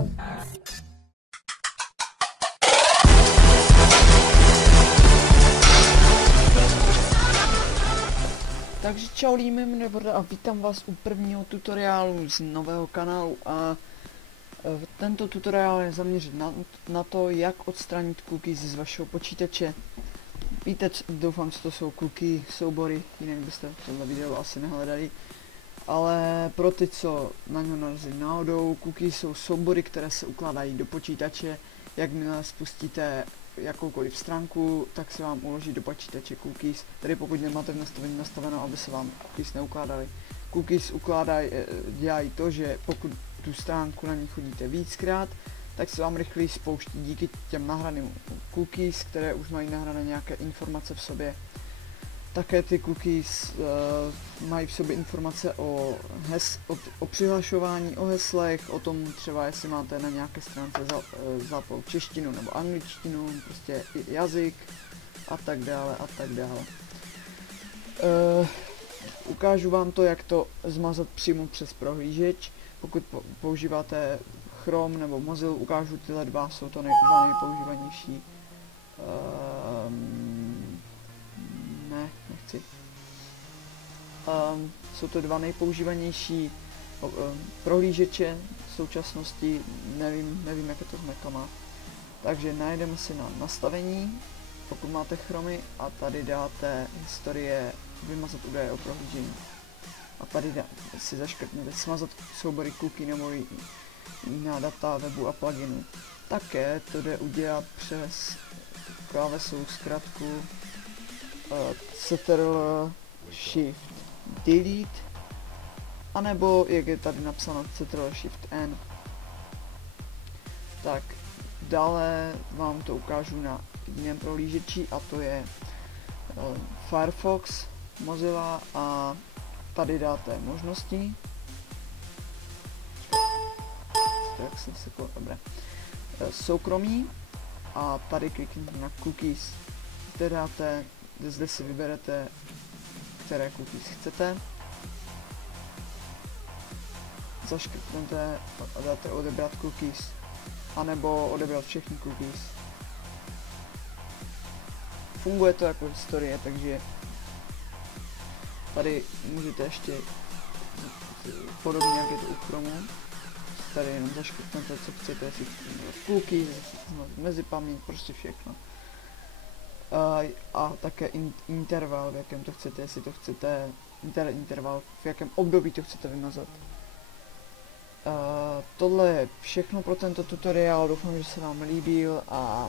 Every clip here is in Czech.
Takže čau límy, mne Vorda a vítám vás u prvního tutoriálu z nového kanálu a tento tutoriál je zaměřen na to, jak odstranit cookies z vašeho počítače. Víte, doufám, že to jsou cookie soubory, jinak byste v tomhle videu asi nehledali. Ale pro ty, co na něho narazí náhodou, cookies jsou soubory, které se ukládají do počítače. Jakmile spustíte jakoukoliv stránku, tak se vám uloží do počítače cookies, tedy pokud nemáte v nastavení nastaveno, aby se vám cookies neukládaly. Cookies dělají to, že pokud tu stránku na ní chodíte víckrát, tak se vám rychleji spouští díky těm nahraným cookies, které už mají nahrané nějaké informace v sobě. Také ty cookies mají v sobě informace o přihlašování, o heslech, o tom třeba jestli máte na nějaké stránce zápal češtinu nebo angličtinu, prostě jazyk a tak dále a tak dále. Ukážu vám to, jak to zmazat přímo přes prohlížeč. Pokud používáte Chrome nebo Mozilla, ukážu tyhle dva, jsou to dva nejpoužívanější. Nechci. Jsou to dva nejpoužívanější prohlížeče v současnosti, nevím jak je to s Macama. Takže najdeme si na nastavení, pokud máte Chromy, a tady dáte historie, vymazat údaje o prohlížení. A tady si zaškrtnete smazat soubory cookie nebo jiná data webu a pluginu. Také to jde udělat přes klávesovou zkratku Ctrl Shift Delete, anebo jak je tady napsáno Ctrl Shift N. Tak dále vám to ukážu na jiném prohlížeči, a to je Firefox, Mozilla, a tady dáte možnosti. Tak jsem se dobré. Soukromí, a tady klikněte na cookies. Zde si vyberete, které cookies chcete. Zaškrtnete a dáte odebrat cookies, anebo odebrat všechny cookies. Funguje to jako historie, takže tady můžete ještě podobně jak je to u Chromu. Tady jenom zaškrtnete, co chcete, jestli chcete cookies, mezipaměť, prostě všechno. A také interval, v jakém to chcete, jestli to chcete, interval, v jakém období to chcete vymazat. Tohle je všechno pro tento tutoriál, doufám, že se vám líbil, a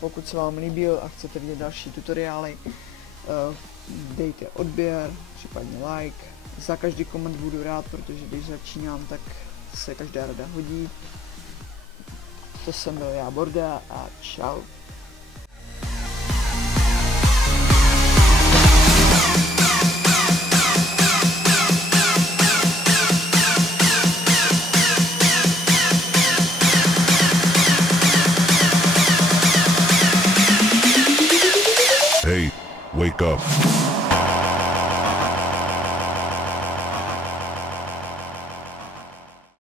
pokud se vám líbil a chcete vidět další tutoriály, dejte odběr, případně like. Za každý koment budu rád, protože když začínám, tak se každá rada hodí. To jsem byl já, Borda, a čau. Hey, wake up.